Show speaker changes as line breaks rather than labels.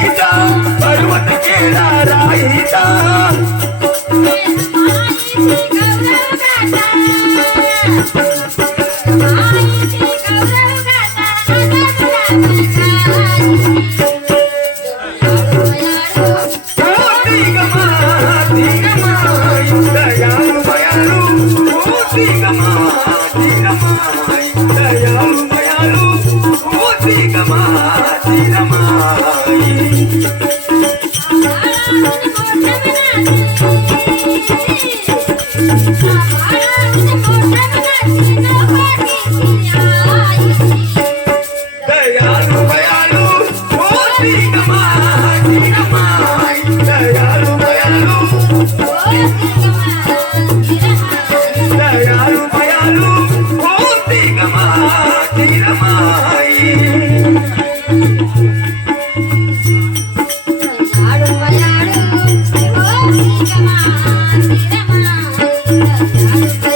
ராயிதா பருவத்துக்கு ராயிதா Oh,
Agora você consegue Thank you.